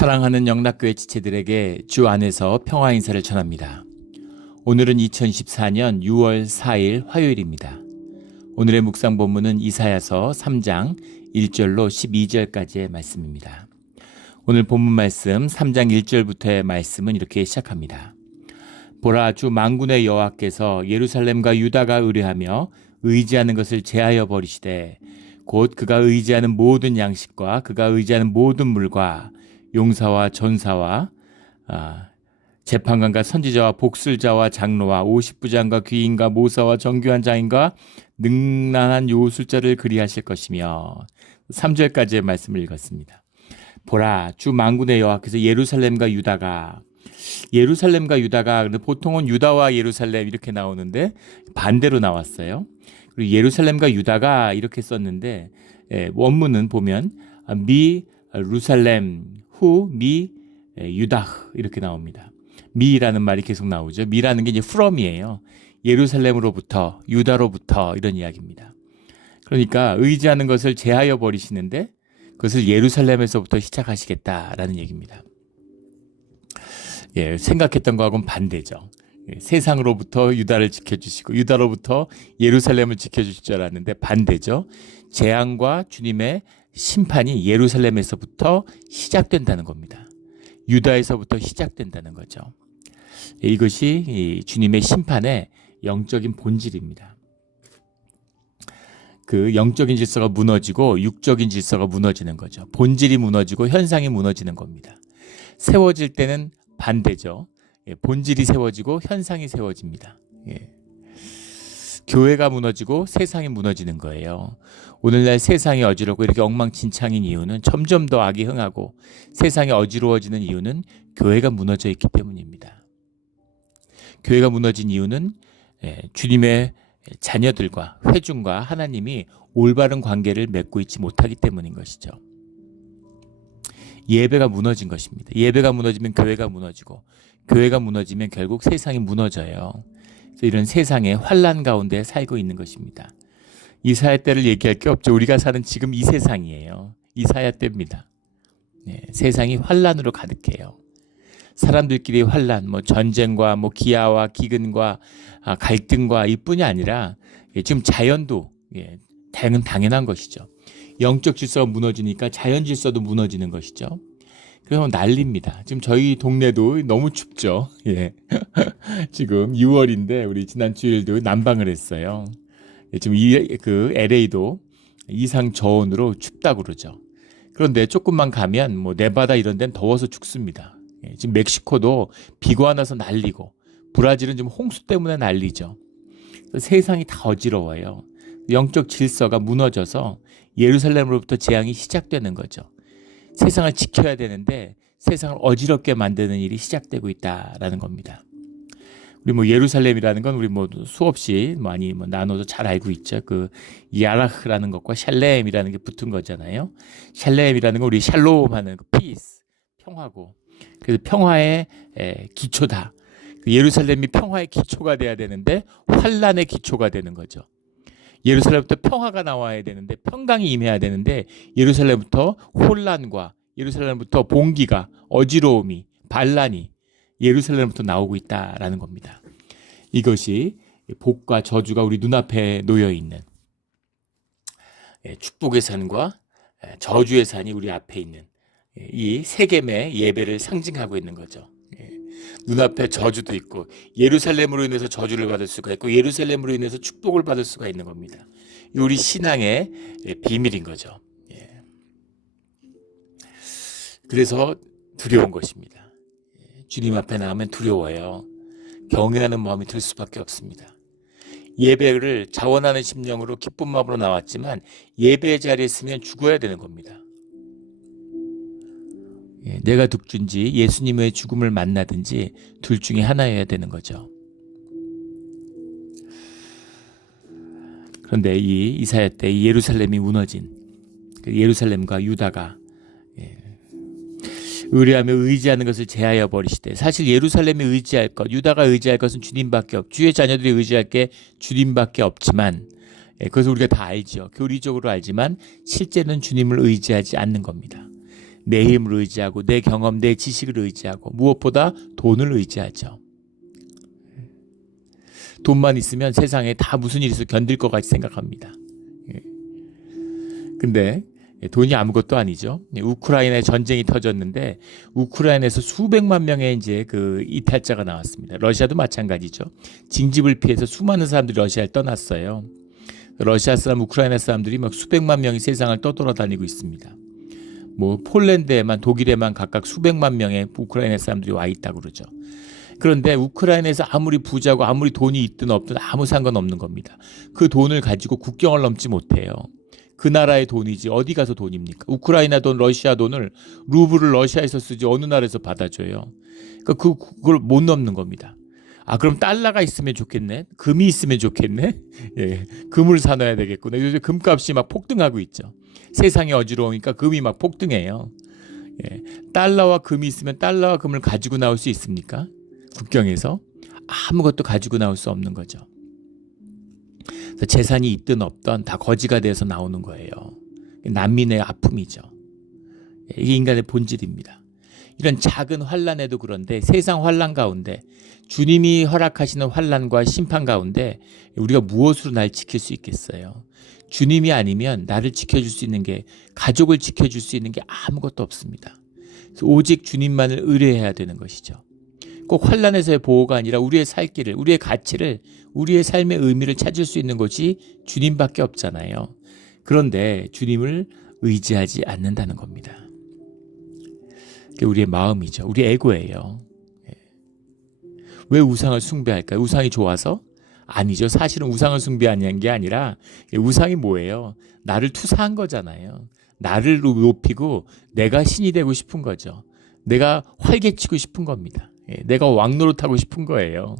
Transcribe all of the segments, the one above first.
사랑하는 영락교회 지체들에게 주 안에서 평화 인사를 전합니다. 오늘은 2014년 6월 4일 화요일입니다. 오늘의 묵상 본문은 이사야서 3장 1절로 12절까지의 말씀입니다. 오늘 본문 말씀 3장 1절부터의 말씀은 이렇게 시작합니다. 보라, 주 만군의 여호와께서 예루살렘과 유다가 의뢰하며 의지하는 것을 제하여 버리시되 곧 그가 의지하는 모든 양식과 그가 의지하는 모든 물과 용사와 전사와 재판관과 선지자와 복술자와 장로와 50부장과 귀인과 모사와 정교한 장인과 능란한 요술자를 그리하실 것이며 3절까지의 말씀을 읽었습니다. 보라, 주 만군의 여호와께서 예루살렘과 유다가 보통은 유다와 예루살렘 이렇게 나오는데 반대로 나왔어요. 그리고 예루살렘과 유다가 이렇게 썼는데 원문은 보면 미 루살렘 후 미 유다 이렇게 나옵니다. 미라는 말이 계속 나오죠. 미라는 게 이제 from이에요. 예루살렘으로부터 유다로부터 이런 이야기입니다. 그러니까 의지하는 것을 제하여 버리시는데 그것을 예루살렘에서부터 시작하시겠다라는 얘기입니다. 생각했던 거하고는 반대죠. 세상으로부터 유다를 지켜주시고 유다로부터 예루살렘을 지켜주실 줄 알았는데 반대죠. 재앙과 주님의 심판이 예루살렘에서부터 시작된다는 겁니다. 유다에서부터 시작된다는 거죠. 이것이 주님의 심판의 영적인 본질입니다. 그 영적인 질서가 무너지고 육적인 질서가 무너지는 거죠. 본질이 무너지고 현상이 무너지는 겁니다. 세워질 때는 반대죠. 본질이 세워지고 현상이 세워집니다. 교회가 무너지고 세상이 무너지는 거예요. 오늘날 세상이 어지럽고 이렇게 엉망진창인 이유는 점점 더 악이 흥하고 세상이 어지러워지는 이유는 교회가 무너져 있기 때문입니다. 교회가 무너진 이유는 주님의 자녀들과 회중과 하나님이 올바른 관계를 맺고 있지 못하기 때문인 것이죠. 예배가 무너진 것입니다. 예배가 무너지면 교회가 무너지고 교회가 무너지면 결국 세상이 무너져요. 그래서 이런 세상의 환난 가운데 살고 있는 것입니다. 이사야 때를 얘기할 게 없죠. 우리가 사는 지금 이 세상이에요. 이사야 때입니다. 세상이 환난으로 가득해요. 사람들끼리 환난, 전쟁과 기아와 기근과 갈등과 이뿐이 아니라 지금 자연도 당연한 것이죠. 영적 질서가 무너지니까 자연 질서도 무너지는 것이죠. 그래서 난리입니다. 지금 저희 동네도 너무 춥죠. 지금 6월인데 우리 지난 주일도 난방을 했어요. 지금 LA도 이상 저온으로 춥다고 그러죠. 그런데 조금만 가면 네바다 이런 데는 더워서 죽습니다. 지금 멕시코도 비가 안 와서 난리고 브라질은 지금 홍수 때문에 난리죠. 세상이 다 어지러워요. 영적 질서가 무너져서 예루살렘으로부터 재앙이 시작되는 거죠. 세상을 지켜야 되는데 세상을 어지럽게 만드는 일이 시작되고 있다라는 겁니다. 우리 예루살렘이라는 건 우리 수없이 많이 나눠서 잘 알고 있죠. 그 야라흐라는 것과 샬렘이라는 게 붙은 거잖아요. 샬렘이라는 건 우리 샬롬하는 그 피스, 평화고. 그래서 평화의 기초다. 예루살렘이 평화의 기초가 돼야 되는데 환란의 기초가 되는 거죠. 예루살렘부터 평화가 나와야 되는데 평강이 임해야 되는데 예루살렘부터 혼란과 예루살렘부터 봉기가 어지러움이 반란이 예루살렘부터 나오고 있다라는 겁니다. 이것이 복과 저주가 우리 눈앞에 놓여 있는 축복의 산과 저주의 산이 우리 앞에 있는 이 세겜의 예배를 상징하고 있는 거죠. 눈앞에 저주도 있고 예루살렘으로 인해서 저주를 받을 수가 있고 예루살렘으로 인해서 축복을 받을 수가 있는 겁니다. 우리 신앙의 비밀인 거죠. 그래서 두려운 것입니다. 주님 앞에 나오면 두려워요. 경외하는 마음이 들 수밖에 없습니다. 예배를 자원하는 심령으로 기쁜 마음으로 나왔지만 예배의 자리에 있으면 죽어야 되는 겁니다. 내가 죽든지 예수님의 죽음을 만나든지 둘 중에 하나여야 되는 거죠. 그런데 이 이사야 때 예루살렘이 무너진 예루살렘과 유다가 의뢰하며 의지하는 것을 제하여 버리시되 사실 예루살렘이 의지할 것, 유다가 의지할 것은 주님밖에 주의 자녀들이 의지할 게 주님밖에 없지만 그것을 우리가 다 알죠. 교리적으로 알지만 실제는 주님을 의지하지 않는 겁니다. 내 힘을 의지하고 내 경험, 내 지식을 의지하고 무엇보다 돈을 의지하죠. 돈만 있으면 세상에 다 무슨 일이 있어도 견딜 것 같이 생각합니다. 근데 돈이 아무것도 아니죠. 우크라이나에 전쟁이 터졌는데 우크라이나에서 수백만 명의 이제 그 이탈자가 나왔습니다. 러시아도 마찬가지죠. 징집을 피해서 수많은 사람들이 러시아를 떠났어요. 러시아 사람, 우크라이나 사람들이 막 수백만 명이 세상을 떠돌아다니고 있습니다. 뭐 폴란드에만, 독일에만 각각 수백만 명의 우크라이나 사람들이 와 있다고 그러죠. 그런데 우크라이나에서 아무리 부자고 아무리 돈이 있든 없든 아무 상관없는 겁니다. 그 돈을 가지고 국경을 넘지 못해요. 그 나라의 돈이지 어디 가서 돈입니까? 우크라이나 돈, 러시아 돈을 루블을 러시아에서 쓰지 어느 나라에서 받아줘요. 그러니까 그걸 못 넘는 겁니다. 아, 그럼 달러가 있으면 좋겠네. 금이 있으면 좋겠네. 예, 금을 사놔야 되겠구나. 요즘 금값이 막 폭등하고 있죠. 세상이 어지러우니까 금이 막 폭등해요. 예, 달러와 금이 있으면 달러와 금을 가지고 나올 수 있습니까? 국경에서 아무것도 가지고 나올 수 없는 거죠. 재산이 있든 없든 다 거지가 돼서 나오는 거예요. 난민의 아픔이죠. 이게 인간의 본질입니다. 이런 작은 환난에도 그런데 세상 환난 가운데 주님이 허락하시는 환난과 심판 가운데 우리가 무엇으로 날 지킬 수 있겠어요? 주님이 아니면 나를 지켜줄 수 있는 게, 가족을 지켜줄 수 있는 게 아무것도 없습니다. 그래서 오직 주님만을 의뢰해야 되는 것이죠. 꼭 환난에서의 보호가 아니라 우리의 살 길을, 우리의 가치를, 우리의 삶의 의미를 찾을 수 있는 것이 주님밖에 없잖아요. 그런데 주님을 의지하지 않는다는 겁니다. 그게 우리의 마음이죠. 우리 에고예요. 왜 우상을 숭배할까요? 우상이 좋아서? 아니죠. 사실은 우상을 숭배하는 게 아니라 우상이 뭐예요? 나를 투사한 거잖아요. 나를 높이고 내가 신이 되고 싶은 거죠. 내가 활개치고 싶은 겁니다. 내가 왕노릇하고 싶은 거예요.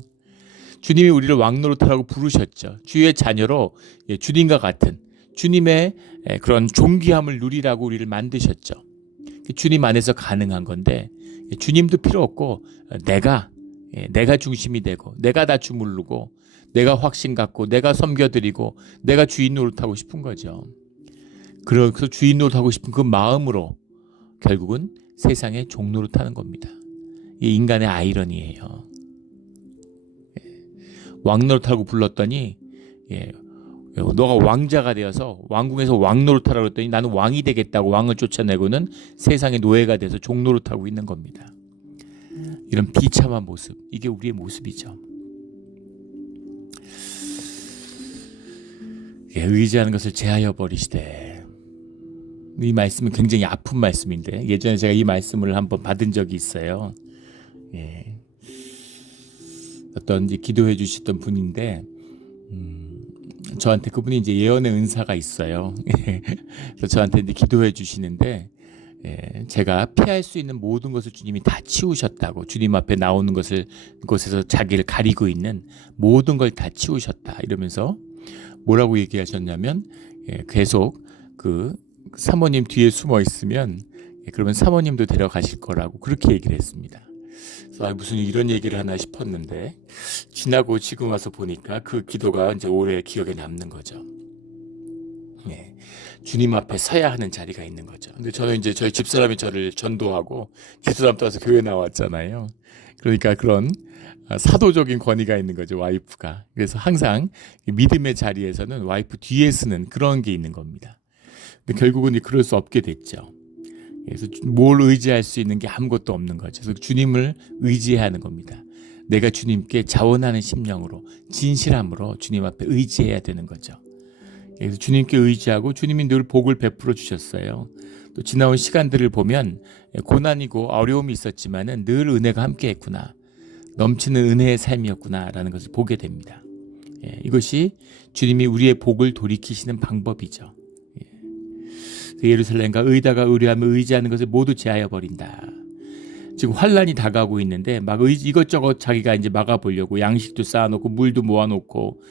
주님이 우리를 왕노릇하라고 부르셨죠. 주의 자녀로 주님과 같은 주님의 그런 존귀함을 누리라고 우리를 만드셨죠. 주님 안에서 가능한 건데 주님도 필요 없고 내가 중심이 되고 내가 다 주무르고 내가 확신 갖고 내가 섬겨드리고 내가 주인 노릇하고 싶은 거죠. 그래서 주인 노릇하고 싶은 그 마음으로 결국은 세상에 종 노릇하는 겁니다. 이 인간의 아이러니예요. 왕 노릇하고 불렀더니 너가 왕자가 되어서 왕궁에서 왕 노릇하라고 했더니 나는 왕이 되겠다고 왕을 쫓아내고는 세상의 노예가 돼서 종 노릇하고 있는 겁니다. 이런 비참한 모습, 이게 우리의 모습이죠. 의지하는 것을 제하여 버리시되, 이 말씀은 굉장히 아픈 말씀인데 예전에 제가 이 말씀을 한번 받은 적이 있어요. 어떤 이제 기도해 주셨던 분인데 저한테 그분이 이제 예언의 은사가 있어요. 그래서 저한테 이제 기도해 주시는데 제가 피할 수 있는 모든 것을 주님이 다 치우셨다고, 주님 앞에 나오는 곳에서 자기를 가리고 있는 모든 걸 다 치우셨다 이러면서 뭐라고 얘기하셨냐면 계속 그 사모님 뒤에 숨어 있으면 그러면 사모님도 데려가실 거라고 그렇게 얘기를 했습니다. 그래서 무슨 이런 얘기를 하나 싶었는데 지나고 지금 와서 보니까 그 기도가 이제 오래 기억에 남는 거죠. 주님 앞에 서야 하는 자리가 있는 거죠. 근데 저는 이제 저희 집사람이 저를 전도하고 집사람 따라서 교회 나왔잖아요. 그러니까 그런 사도적인 권위가 있는 거죠, 와이프가. 그래서 항상 믿음의 자리에서는 와이프 뒤에 서는 그런 게 있는 겁니다. 근데 결국은 그럴 수 없게 됐죠. 그래서 뭘 의지할 수 있는 게 아무것도 없는 거죠. 그래서 주님을 의지해야 하는 겁니다. 내가 주님께 자원하는 심령으로, 진실함으로 주님 앞에 의지해야 되는 거죠. 그래서 주님께 의지하고 주님이 늘 복을 베풀어 주셨어요. 또 지나온 시간들을 보면 고난이고 어려움이 있었지만은 늘 은혜가 함께했구나, 넘치는 은혜의 삶이었구나라는 것을 보게 됩니다. 이것이 주님이 우리의 복을 돌이키시는 방법이죠. 예루살렘과 의다가 의뢰하며 의지하는 것을 모두 제하여 버린다. 지금 환란이 다가오고 있는데 막 이것저것 자기가 이제 막아보려고 양식도 쌓아놓고 물도 모아놓고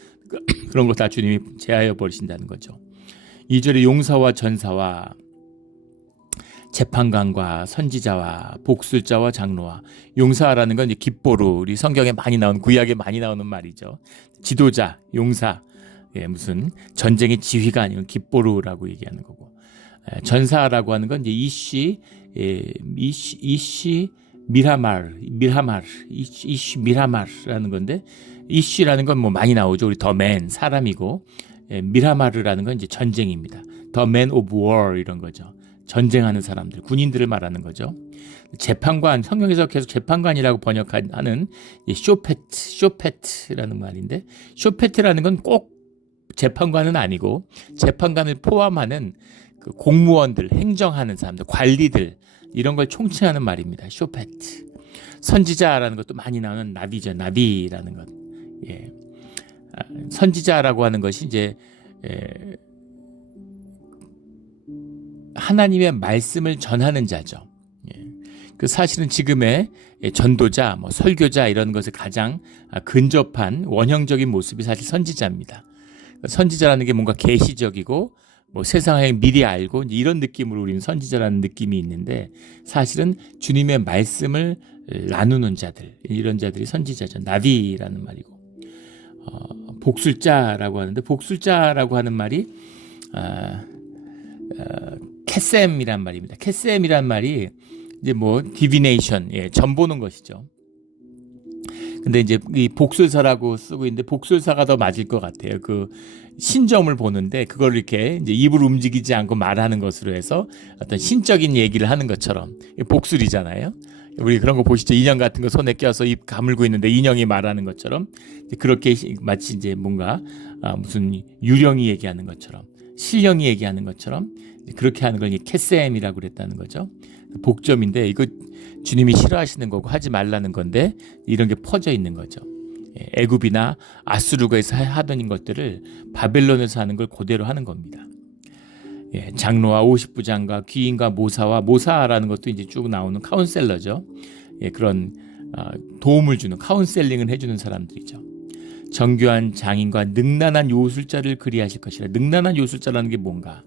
그런 거 다 주님이 제하여 버리신다는 거죠. 2절에 용사와 전사와 재판관과 선지자와 복술자와 장로와, 용사라는 건 이제 깃보루, 우리 성경에 많이 나오는, 구약에 많이 나오는 말이죠. 지도자, 용사, 무슨 전쟁의 지휘가 아니고 깃보루라고 얘기하는 거고, 전사라고 하는 건 이제 이씨 이시 미라마르라는 건데, 이시라는 건 뭐 많이 나오죠. 우리 더맨 사람이고, 미라마르라는 건 이제 전쟁입니다. The Man of War 이런 거죠. 전쟁하는 사람들, 군인들을 말하는 거죠. 재판관, 성경에서 계속 재판관이라고 번역하는 쇼페트라는 말인데, 쇼페트라는 건 꼭 재판관은 아니고 재판관을 포함하는 그 공무원들, 행정하는 사람들, 관리들 이런 걸 총칭하는 말입니다. 쇼페트. 선지자라는 것도 많이 나오는 나비죠. 나비라는 것. 예. 선지자라고 하는 것이 이제 하나님의 말씀을 전하는 자죠. 예. 그 사실은 지금의 전도자, 뭐 설교자 이런 것에 가장 근접한 원형적인 모습이 사실 선지자입니다. 선지자라는 게 뭔가 계시적이고 뭐 세상에 미리 알고 이런 느낌으로 우리는 선지자라는 느낌이 있는데, 사실은 주님의 말씀을 나누는 자들, 이런 자들이 선지자죠. 나비라는 말이고, 복술자라고 하는데, 복술자라고 하는 말이 캐셈이란 말입니다. 캐셈이란 말이 이제 뭐 디비네이션, 점 보는 것이죠. 근데 이제 이 복술사라고 쓰고 있는데, 복술사가 더 맞을 것 같아요. 그 신점을 보는데 그걸 이렇게 이제 입을 움직이지 않고 말하는 것으로 해서 어떤 신적인 얘기를 하는 것처럼, 복술이잖아요. 우리 그런 거 보시죠. 인형 같은 거 손에 껴서 입 가물고 있는데 인형이 말하는 것처럼, 그렇게 마치 이제 뭔가 무슨 유령이 얘기하는 것처럼, 신령이 얘기하는 것처럼 그렇게 하는 걸 캐셈이라고 그랬다는 거죠. 복점인데 이거 주님이 싫어하시는 거고 하지 말라는 건데, 이런 게 퍼져 있는 거죠. 애굽이나 아수르에서 하던 것들을 바벨론에서 하는 걸 그대로 하는 겁니다. 장로와 50부장과 귀인과 모사라는 것도 이제 쭉 나오는 카운셀러죠. 그런 도움을 주는, 카운셀링을 해주는 사람들이죠. 정교한 장인과 능란한 요술자를 그리하실 것이라. 능란한 요술자라는 게 뭔가?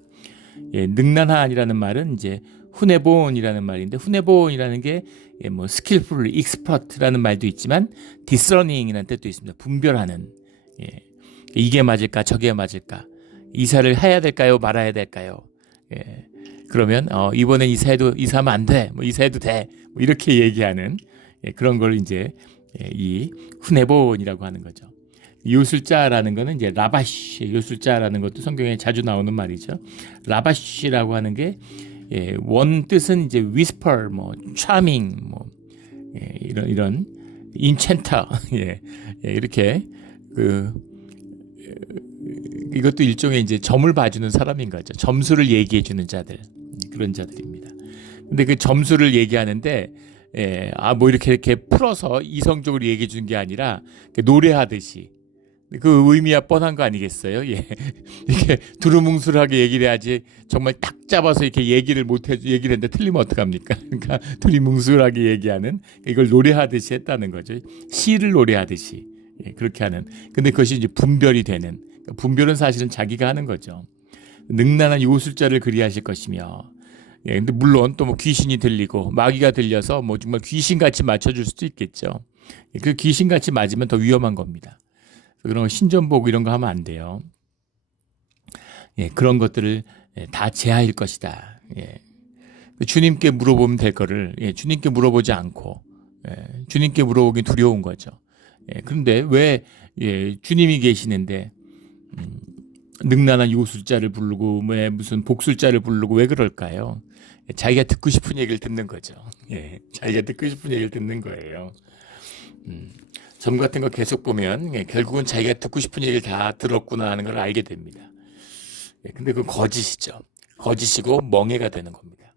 능란한이라는 말은 이제 후네본이라는 말인데, 후네본이라는 게 뭐 스킬풀, 익스퍼트라는 말도 있지만 디서닝이라는 뜻도 있습니다. 분별하는. 이게 맞을까, 저게 맞을까, 이사를 해야 될까요, 말아야 될까요? 그러면 이번엔 이사하면 안 돼, 뭐 이사해도 돼, 뭐 이렇게 얘기하는 그런 걸 이제 이 후네본이라고 하는 거죠. 요술자라는 거는 이제 라바시, 요술자라는 것도 성경에 자주 나오는 말이죠. 라바시라고 하는 게 원 뜻은 이제 whisper, 뭐 charming, 뭐 이런 enchanter, 이렇게 이것도 일종의 이제 점을 봐주는 사람인 거죠. 점수를 얘기해 주는 자들, 그런 자들입니다. 근데 그 점수를 얘기하는데 뭐 이렇게 풀어서 이성적으로 얘기해 주는 게 아니라 노래하듯이, 그 의미야 뻔한 거 아니겠어요? 이렇게 두루뭉술하게 얘기를 해야지, 정말 딱 잡아서 이렇게 얘기를 했는데 틀리면 어떡합니까? 그러니까 두루뭉술하게 얘기하는, 이걸 노래하듯이 했다는 거죠. 시를 노래하듯이 그렇게 하는. 근데 그것이 이제 분별이 되는. 분별은 사실은 자기가 하는 거죠. 능란한 요술자를 그리하실 것이며, 근데 물론 또 뭐 귀신이 들리고 마귀가 들려서 뭐 정말 귀신같이 맞춰줄 수도 있겠죠. 그 귀신같이 맞으면 더 위험한 겁니다. 그런 신전 보고 이런 거 하면 안 돼요. 그런 것들을 다 제하일 것이다. 주님께 물어보면 될 거를 주님께 물어보지 않고 주님께 물어보기 두려운 거죠. 그런데 왜 주님이 계시는데 능란한 요술자를 부르고 왜 무슨 복술자를 부르고 왜 그럴까요? 자기가 듣고 싶은 얘기를 듣는 거죠. 자기가 듣고 싶은 얘기를 듣는 거예요. 점 같은 거 계속 보면 결국은 자기가 듣고 싶은 얘기를 다 들었구나 하는 걸 알게 됩니다. 근데 그건 거짓이죠. 거짓이고 멍해가 되는 겁니다.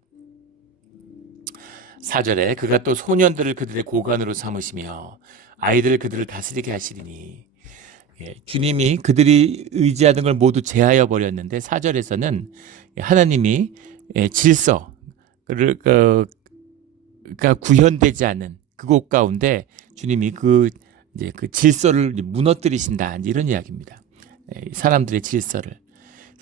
4절에 그가 또 소년들을 그들의 고관으로 삼으시며 아이들을 그들을 다스리게 하시리니, 주님이 그들이 의지하던 걸 모두 제하여 버렸는데 4절에서는 하나님이 질서가 구현되지 않은 그곳 가운데 주님이 그 질서를 무너뜨리신다, 이런 이야기입니다. 사람들의 질서를.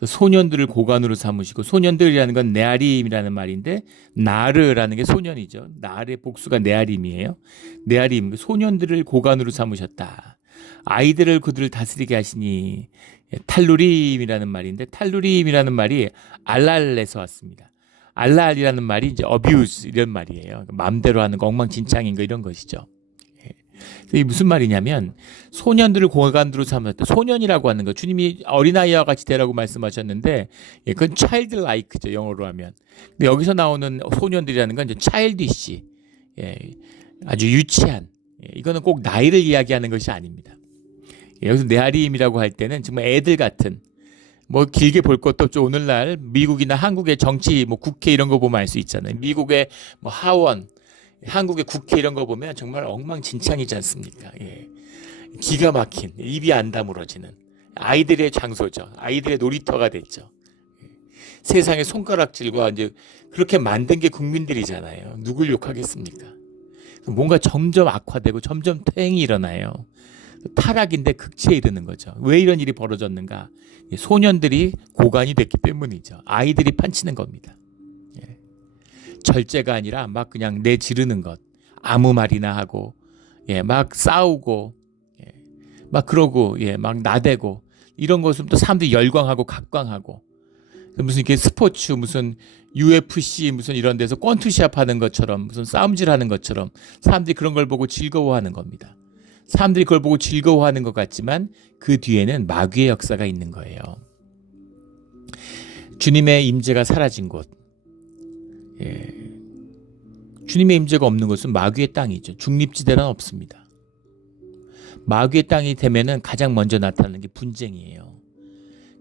소년들을 고관으로 삼으시고, 소년들이라는 건 네아림이라는 말인데 나르라는 게 소년이죠. 나르의 복수가 네아림이에요. 네아림, 소년들을 고관으로 삼으셨다. 아이들을 그들을 다스리게 하시니, 탈루림이라는 말인데 탈루림이라는 말이 알랄에서 왔습니다. 알랄이라는 말이 이제 abuse 이런 말이에요. 마음대로 하는 거, 엉망진창인 거 이런 것이죠. 이게 무슨 말이냐면 소년들을 고관으로 삼았다. 소년이라고 하는 거 주님이 어린아이와 같이 되라고 말씀하셨는데 그건 childlike죠, 영어로 하면. 근데 여기서 나오는 소년들이라는 건 이제 childish, 아주 유치한, 이거는 꼭 나이를 이야기하는 것이 아닙니다. 여기서 네아림이라고 할 때는 정말 애들 같은, 뭐 길게 볼 것도 없죠. 오늘날 미국이나 한국의 정치, 뭐 국회 이런 거 보면 알 수 있잖아요. 미국의 뭐 하원, 한국의 국회 이런 거 보면 정말 엉망진창이지 않습니까? 기가 막힌, 입이 안 다물어지는 아이들의 장소죠. 아이들의 놀이터가 됐죠. 세상의 손가락질과 이제 그렇게 만든 게 국민들이잖아요. 누굴 욕하겠습니까? 뭔가 점점 악화되고 점점 퇴행이 일어나요. 타락인데 극치에 이르는 거죠. 왜 이런 일이 벌어졌는가? 소년들이 고관이 됐기 때문이죠. 아이들이 판치는 겁니다. 절제가 아니라 막 그냥 내지르는 것, 아무 말이나 하고, 막 싸우고, 막 그러고, 막 나대고, 이런 것은 또 사람들이 열광하고 각광하고, 무슨 이렇게 스포츠, 무슨 UFC, 무슨 이런 데서 권투시합 하는 것처럼, 무슨 싸움질 하는 것처럼 사람들이 그런 걸 보고 즐거워하는 겁니다. 사람들이 그걸 보고 즐거워하는 것 같지만 그 뒤에는 마귀의 역사가 있는 거예요. 주님의 임재가 사라진 곳, 주님의 임재가 없는 곳은 마귀의 땅이죠. 중립지대는 없습니다. 마귀의 땅이 되면은 가장 먼저 나타나는 게 분쟁이에요.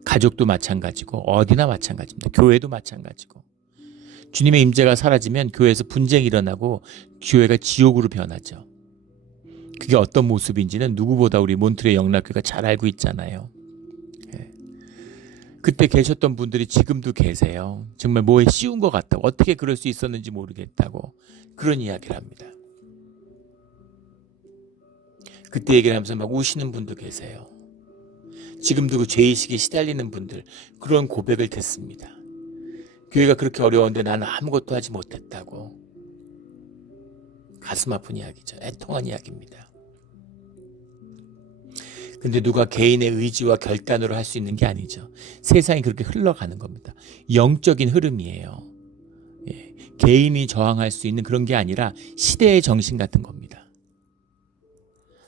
가족도 마찬가지고 어디나 마찬가지입니다. 교회도 마찬가지고. 주님의 임재가 사라지면 교회에서 분쟁이 일어나고 교회가 지옥으로 변하죠. 그게 어떤 모습인지는 누구보다 우리 몬트레 영락교가 잘 알고 있잖아요. 그때 계셨던 분들이 지금도 계세요. 정말 뭐에 씌운 것 같다고, 어떻게 그럴 수 있었는지 모르겠다고 그런 이야기를 합니다. 그때 얘기를 하면서 막 우시는 분도 계세요. 지금도 그 죄의식에 시달리는 분들, 그런 고백을 듣습니다. 교회가 그렇게 어려운데 나는 아무것도 하지 못했다고. 가슴 아픈 이야기죠. 애통한 이야기입니다. 근데 누가 개인의 의지와 결단으로 할 수 있는 게 아니죠. 세상이 그렇게 흘러가는 겁니다. 영적인 흐름이에요. 개인이 저항할 수 있는 그런 게 아니라 시대의 정신 같은 겁니다.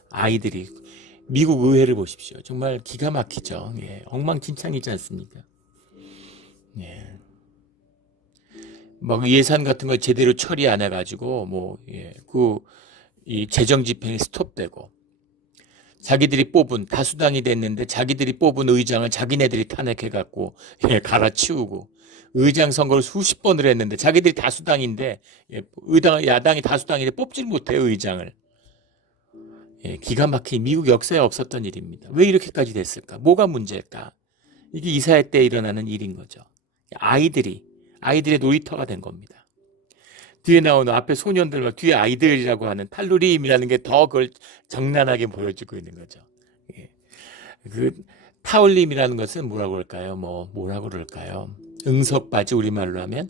아이들이 미국 의회를 보십시오. 정말 기가 막히죠. 엉망진창이지 않습니까? 막 예산 같은 거 제대로 처리 안 해가지고 이 재정 집행이 스톱되고, 자기들이 뽑은 다수당이 됐는데 자기들이 뽑은 의장을 자기네들이 탄핵해갖고 갈아치우고, 의장 선거를 수십 번을 했는데 자기들이 다수당인데 야당이 다수당인데 뽑질 못해요, 의장을. 기가 막힌 미국 역사에 없었던 일입니다. 왜 이렇게까지 됐을까? 뭐가 문제일까? 이게 이사야 때 일어나는 일인 거죠. 아이들의 놀이터가 된 겁니다. 뒤에 나오는 앞에 소년들, 뒤에 아이들이라고 하는 탈루림이라는 게 더 그걸 정난하게 보여주고 있는 거죠. 그 타울림이라는 것은 뭐라고 그럴까요? 뭐라고 그럴까요? 응석바지, 우리말로 하면.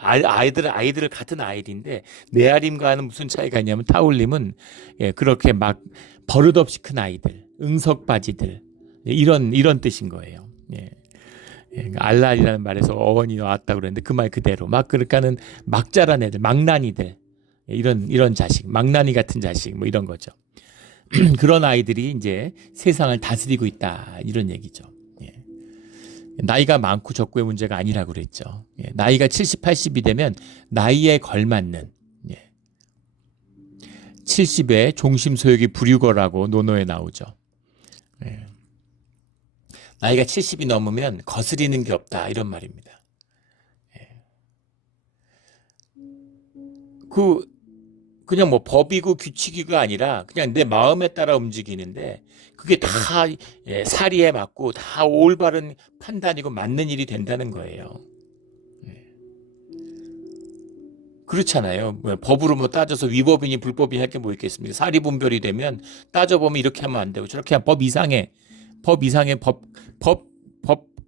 아이들 같은 아이들인데 네아림과는 무슨 차이가 있냐면, 타울림은 그렇게 막 버릇없이 큰 아이들, 응석바지들, 이런 뜻인 거예요. 알랄이라는 말에서 어원이 나왔다고 그랬는데 그 말 그대로 막 그러니까는 막 자란 애들, 망나니들, 이런 자식, 망나니 같은 자식, 뭐 이런 거죠. 그런 아이들이 이제 세상을 다스리고 있다, 이런 얘기죠. 나이가 많고 적고의 문제가 아니라고 그랬죠. 나이가 70, 80이 되면 나이에 걸맞는 70의 종심소욕이 부류거라고 논어에 나오죠. 나이가 70이 넘으면 거스리는 게 없다, 이런 말입니다. 그냥 뭐 법이고 규칙이가 아니라 그냥 내 마음에 따라 움직이는데, 그게 다 사리에 맞고 다 올바른 판단이고 맞는 일이 된다는 거예요. 그렇잖아요. 법으로 따져서 위법이니 불법이니 할 게 뭐 있겠습니까? 사리 분별이 되면 따져보면 이렇게 하면 안 되고 저렇게 하면 법 이상의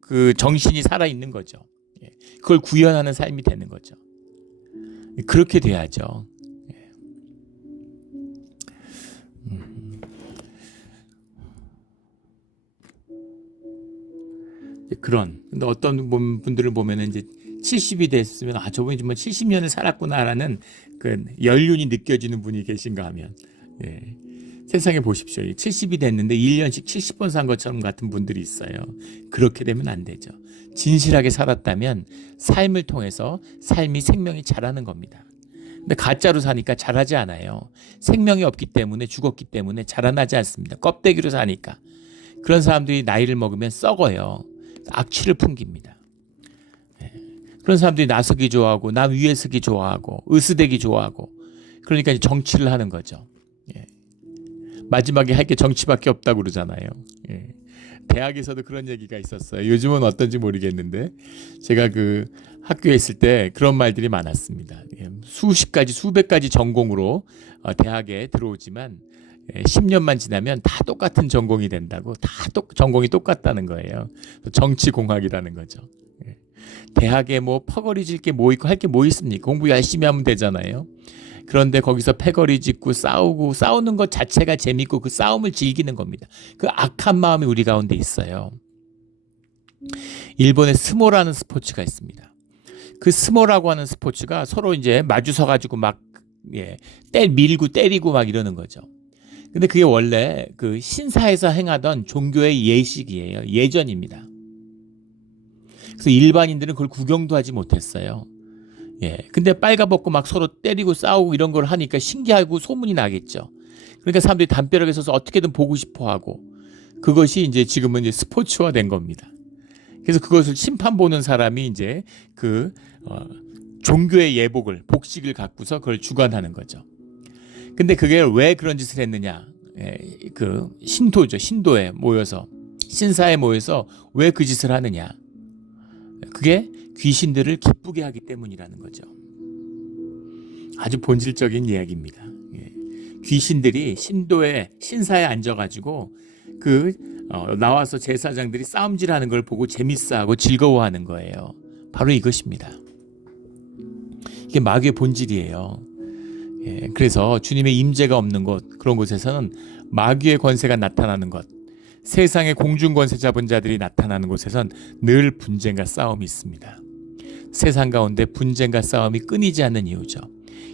그 정신이 살아 있는 거죠. 그걸 구현하는 삶이 되는 거죠. 그렇게 돼야죠. 근데 어떤 분들을 보면은 이제 70이 됐으면 저분이 정말 70년을 살았구나라는 그 연륜이 느껴지는 분이 계신가 하면 세상에 보십시오. 70이 됐는데 1년씩 70번 산 것처럼 같은 분들이 있어요. 그렇게 되면 안 되죠. 진실하게 살았다면 삶을 통해서 삶이 생명이 자라는 겁니다. 근데 가짜로 사니까 자라지 않아요. 생명이 없기 때문에 죽었기 때문에 자라나지 않습니다. 껍데기로 사니까. 그런 사람들이 나이를 먹으면 썩어요. 악취를 풍깁니다. 그런 사람들이 나서기 좋아하고 남 위에 서기 좋아하고 으스대기 좋아하고 그러니까 이제 정치를 하는 거죠. 마지막에 할 게 정치밖에 없다고 그러잖아요. 대학에서도 그런 얘기가 있었어요. 요즘은 어떤지 모르겠는데 제가 그 학교에 있을 때 그런 말들이 많았습니다. 수십 가지 수백 가지 전공으로 대학에 들어오지만 10년만 지나면 다 똑같은 전공이 된다고. 다 전공이 똑같다는 거예요. 정치공학이라는 거죠. 대학에 뭐 퍼거리 질 게 뭐 있고 할 게 뭐 있습니까? 공부 열심히 하면 되잖아요. 그런데 거기서 패거리 짚고 싸우는 것 자체가 재밌고 그 싸움을 즐기는 겁니다. 그 악한 마음이 우리 가운데 있어요. 일본에 스모라는 스포츠가 있습니다. 그 스모라고 하는 스포츠가 서로 이제 마주서 가지고 막 밀고 때리고 막 이러는 거죠. 근데 그게 원래 그 신사에서 행하던 종교의 예식이에요. 예전입니다. 그래서 일반인들은 그걸 구경도 하지 못했어요. 근데 빨가벗고 막 서로 때리고 싸우고 이런 걸 하니까 신기하고 소문이 나겠죠. 그러니까 사람들이 담벼락에 서서 어떻게든 보고 싶어 하고 그것이 이제 지금은 이제 스포츠화 된 겁니다. 그래서 그것을 심판 보는 사람이 이제 그 종교의 예복을 복식을 갖고서 그걸 주관하는 거죠. 근데 그게 왜 그런 짓을 했느냐? 그 신도죠. 신도에 모여서 신사에 모여서 왜 그 짓을 하느냐? 그게 귀신들을 기쁘게 하기 때문이라는 거죠. 아주 본질적인 이야기입니다. 귀신들이 신사에 앉아가지고 나와서 제사장들이 싸움질하는 걸 보고 재밌어하고 즐거워하는 거예요. 바로 이것입니다. 이게 마귀의 본질이에요. 그래서 주님의 임재가 없는 곳, 그런 곳에서는 마귀의 권세가 나타나는 것, 세상의 공중권세 잡은 자들이 나타나는 곳에선 늘 분쟁과 싸움이 있습니다. 세상 가운데 분쟁과 싸움이 끊이지 않는 이유죠.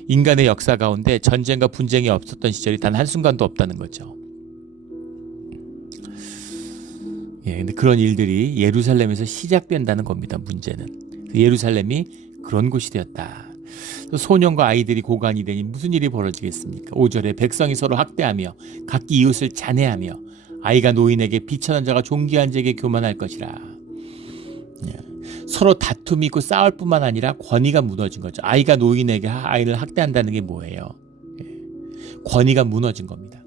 인간의 역사 가운데 전쟁과 분쟁이 없었던 시절이 단 한순간도 없다는 거죠. 근데 그런 일들이 예루살렘에서 시작된다는 겁니다. 문제는. 예루살렘이 그런 곳이 되었다. 소년과 아이들이 고관이 되니 무슨 일이 벌어지겠습니까? 5절에 백성이 서로 학대하며 각기 이웃을 잔해하며 아이가 노인에게 비천한 자가 존귀한 자에게 교만할 것이라. 서로 다툼이 있고 싸울 뿐만 아니라 권위가 무너진 거죠. 아이가 노인에게 아이를 학대한다는 게 뭐예요? 권위가 무너진 겁니다.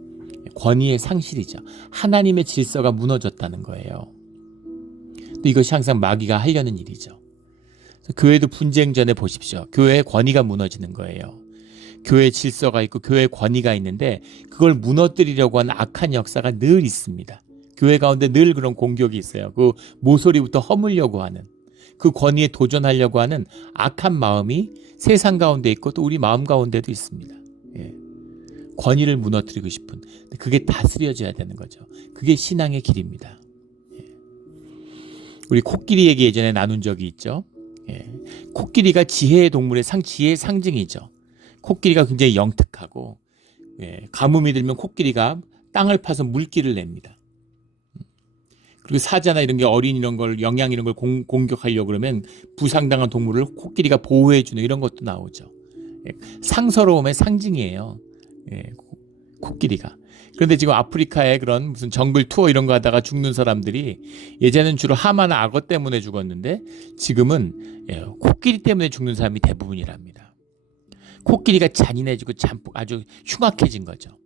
권위의 상실이죠. 하나님의 질서가 무너졌다는 거예요. 또 이것이 항상 마귀가 하려는 일이죠. 교회도 분쟁 전에 보십시오. 교회의 권위가 무너지는 거예요. 교회의 질서가 있고 교회의 권위가 있는데 그걸 무너뜨리려고 하는 악한 역사가 늘 있습니다. 교회 가운데 늘 그런 공격이 있어요. 그 모서리부터 허물려고 하는, 그 권위에 도전하려고 하는 악한 마음이 세상 가운데 있고 또 우리 마음 가운데도 있습니다. 권위를 무너뜨리고 싶은, 그게 다스려져야 되는 거죠. 그게 신앙의 길입니다. 우리 코끼리 얘기 예전에 나눈 적이 있죠. 코끼리가 지혜의 동물의 지혜의 상징이죠. 코끼리가 굉장히 영특하고 가뭄이 들면 코끼리가 땅을 파서 물기를 냅니다. 그리고 사자나 이런 게 어린 이런 걸 영양 이런 걸 공격하려고 그러면 부상당한 동물을 코끼리가 보호해주는 이런 것도 나오죠. 상서로움의 상징이에요. 코끼리가. 그런데 지금 아프리카에 그런 무슨 정글 투어 이런 거 하다가 죽는 사람들이 예전에는 주로 하마나 악어 때문에 죽었는데 지금은 코끼리 때문에 죽는 사람이 대부분이랍니다. 코끼리가 잔인해지고 아주 흉악해진 거죠.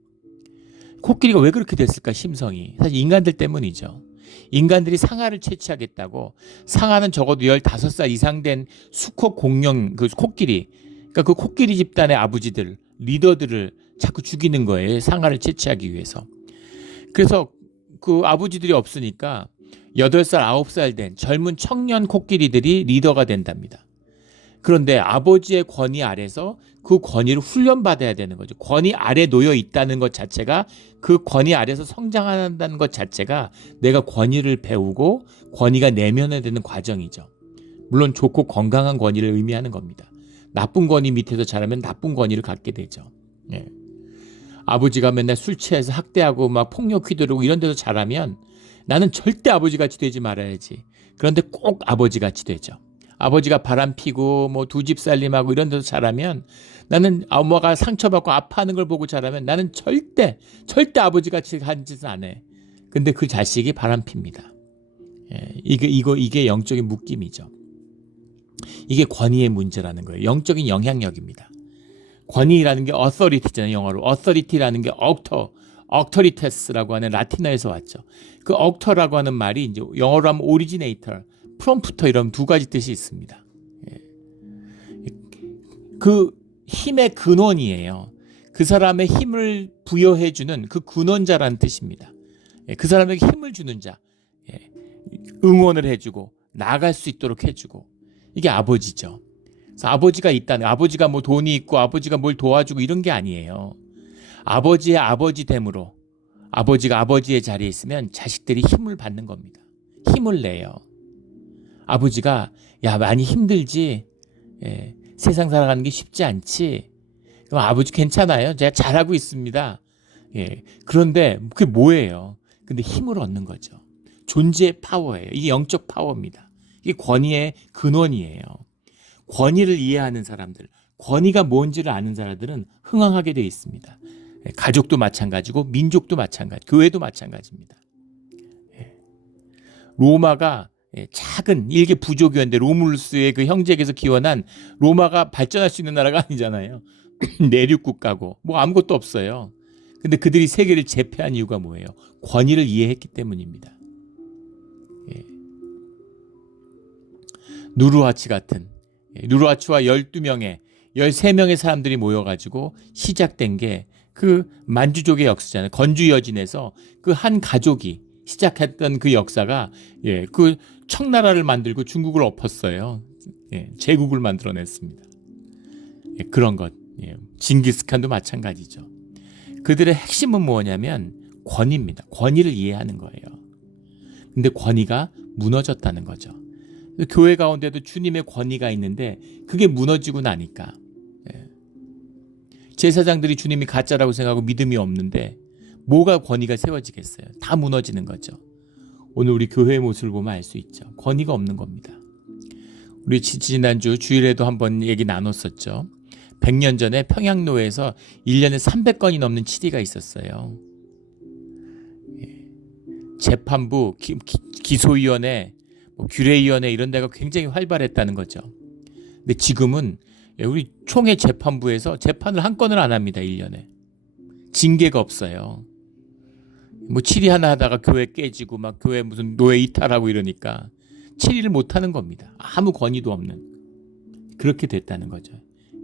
코끼리가 왜 그렇게 됐을까? 심성이 사실 인간들 때문이죠. 인간들이 상아를 채취하겠다고, 상아는 적어도 15살 이상 된 수컷 공룡 그 코끼리, 그러니까 그 코끼리 집단의 아버지들, 리더들을 자꾸 죽이는 거예요. 상아를 채취하기 위해서. 그래서 그 아버지들이 없으니까 8살, 9살 된 젊은 청년 코끼리들이 리더가 된답니다. 그런데 아버지의 권위 아래서 그 권위를 훈련받아야 되는 거죠. 권위 아래 놓여 있다는 것 자체가, 그 권위 아래서 성장한다는 것 자체가 내가 권위를 배우고 권위가 내면에 되는 과정이죠. 물론 좋고 건강한 권위를 의미하는 겁니다. 나쁜 권위 밑에서 자라면 나쁜 권위를 갖게 되죠. 예. 아버지가 맨날 술 취해서 학대하고 막 폭력 휘두르고 이런 데서 자라면 나는 절대 아버지같이 되지 말아야지. 그런데 꼭 아버지같이 되죠. 아버지가 바람 피고 뭐 두 집 살림하고 이런 데서 자라면 나는 엄마가 상처받고 아파하는 걸 보고 자라면 나는 절대 아버지같이 한 짓은 안 해. 근데 그 자식이 바람 핍니다. 예, 이게 영적인 묶임이죠. 이게 권위의 문제라는 거예요. 영적인 영향력입니다. 권위라는 게 authority잖아요. 영어로. authority라는 게 auctoritas라고 하는 라틴어에서 왔죠. 그 auctor라고 하는 말이 이제 영어로 하면 originator, prompter 이런 두 가지 뜻이 있습니다. 예. 그 힘의 근원이에요. 그 사람의 힘을 부여해주는 그 근원자라는 뜻입니다. 예. 그 사람에게 힘을 주는 자, 예. 응원을 해주고 나아갈 수 있도록 해주고 이게 아버지죠. 그래서 아버지가 있다는 아버지가 뭐 돈이 있고 아버지가 뭘 도와주고 이런 게 아니에요. 아버지의 아버지됨으로 아버지가 아버지의 자리에 있으면 자식들이 힘을 받는 겁니다. 힘을 내요. 아버지가 야 많이 힘들지? 예, 세상 살아가는 게 쉽지 않지? 그럼 아버지 괜찮아요. 제가 잘하고 있습니다. 예, 그런데 그게 뭐예요? 근데 힘을 얻는 거죠. 존재의 파워예요. 이게 영적 파워입니다. 이게 권위의 근원이에요. 권위를 이해하는 사람들, 권위가 뭔지를 아는 사람들은 흥황하게 되어 있습니다. 가족도 마찬가지고 민족도 마찬가지, 교회도 마찬가지입니다. 로마가 작은 일개 부족이었는데 로물루스의 그 형제에게서 기원한 로마가 발전할 수 있는 나라가 아니잖아요. 내륙 국가고 뭐 아무것도 없어요. 근데 그들이 세계를 제패한 이유가 뭐예요? 권위를 이해했기 때문입니다. 누르하치 같은 누르하치와 12명의 13명의 사람들이 모여가지고 시작된 게 그 만주족의 역사잖아요. 건주 여진에서 그 한 가족이 시작했던 그 역사가 그 청나라를 만들고 중국을 엎었어요. 제국을 만들어냈습니다. 그런 것. 징기스칸도 마찬가지죠. 그들의 핵심은 뭐냐면 권위입니다. 권위를 이해하는 거예요. 근데 권위가 무너졌다는 거죠. 교회 가운데도 주님의 권위가 있는데 그게 무너지고 나니까 제사장들이 주님이 가짜라고 생각하고 믿음이 없는데 뭐가 권위가 세워지겠어요? 다 무너지는 거죠. 오늘 우리 교회의 모습을 보면 알 수 있죠. 권위가 없는 겁니다. 우리 지난주 주일에도 한번 얘기 나눴었죠. 100년 전에 평양로에서 1년에 300건이 넘는 치리가 있었어요. 재판부, 기소위원회, 규례위원회 이런 데가 굉장히 활발했다는 거죠. 근데 지금은 우리 총회 재판부에서 재판을 한 건을 안 합니다. 1년에. 징계가 없어요. 뭐 치리 하나 하다가 교회 깨지고 막 교회 무슨 노예 이탈하고 이러니까 치리를 못 하는 겁니다. 아무 권위도 없는. 그렇게 됐다는 거죠.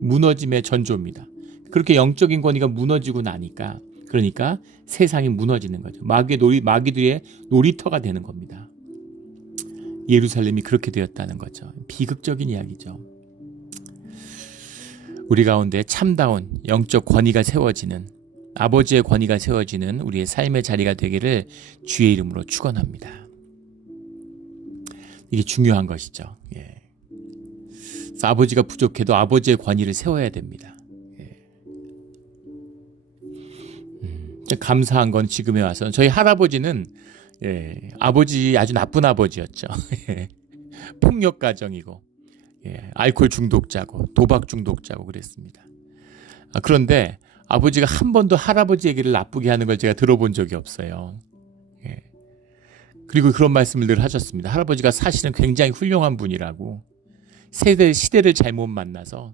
무너짐의 전조입니다. 그렇게 영적인 권위가 무너지고 나니까 그러니까 세상이 무너지는 거죠. 마귀들의 놀이터가 되는 겁니다. 예루살렘이 그렇게 되었다는 거죠. 비극적인 이야기죠. 우리 가운데 참다운 영적 권위가 세워지는 아버지의 권위가 세워지는 우리의 삶의 자리가 되기를 주의 이름으로 축원합니다. 이게 중요한 것이죠. 그래서 아버지가 부족해도 아버지의 권위를 세워야 됩니다. 감사한 건 지금에 와서 저희 할아버지는 아버지 아주 나쁜 아버지였죠. 폭력 가정이고 알코올 중독자고 도박 중독자고 그랬습니다. 그런데 아버지가 한 번도 할아버지 얘기를 나쁘게 하는 걸 제가 들어본 적이 없어요. 그리고 그런 말씀을 늘 하셨습니다. 할아버지가 사실은 굉장히 훌륭한 분이라고 시대를 잘못 만나서